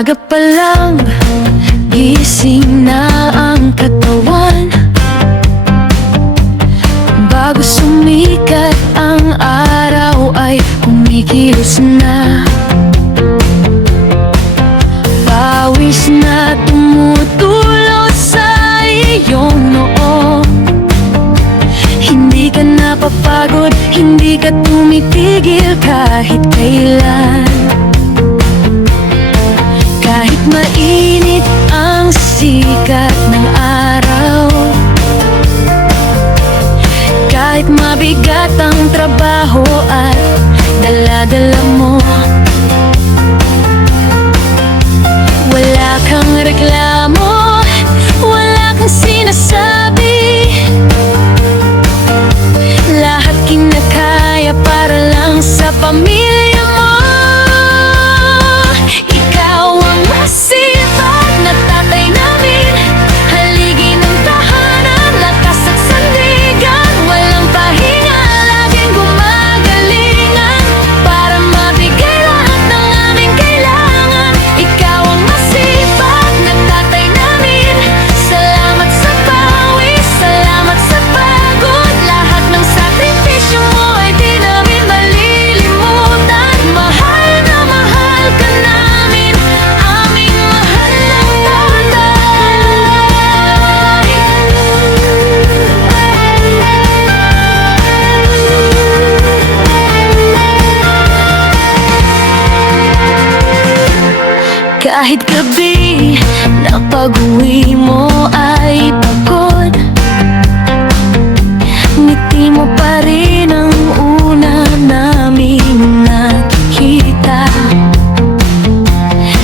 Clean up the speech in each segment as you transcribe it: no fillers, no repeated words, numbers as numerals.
Umaga pa lang, gising na ang katawan. Bago sumikat ang araw ay kumikilos na. Pawis na tumutulo sa iyong noo. Hindi ka napapagod, hindi ka tumitigil kahit kailan. Kahit mainit ang sikat ng araw, kahit mabigat ang trabaho at dala-dala mo, wala kang reklamo, wala kang sinasabi. Lahat kinakaya para lang sa pamilya mo. Ikaw ang masipag na tatay namin, haligi ng tahanan, lakas at sandigan. Walang pahinga, laging gumagalingan para mabigay lahat ng aming kailangan. Ikaw ang masipag na tatay namin. Salamat sa pawis, salamat sa pagod. Lahat ng sakripisyo mo ay di namin malilimutan. Mahal na mahal ka namin, aming mahal na tatay. Kahit gabi na pag-uwi mo ay pagod, ngiti mo pa rin ang una naming nakikita.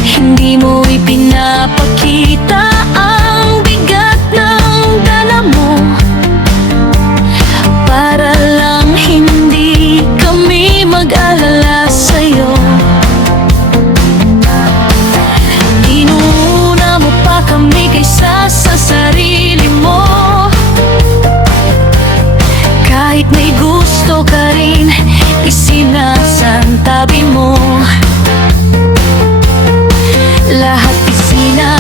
Hindi mo ipinapakita ang bigat ng dala mo, para lang hindi kami mag-alala sa'yo. Inuuna mo pa kami kaysa sa sarili mo. Kahit may gusto ka rin, isinasantabi mo. Lahat isinantabi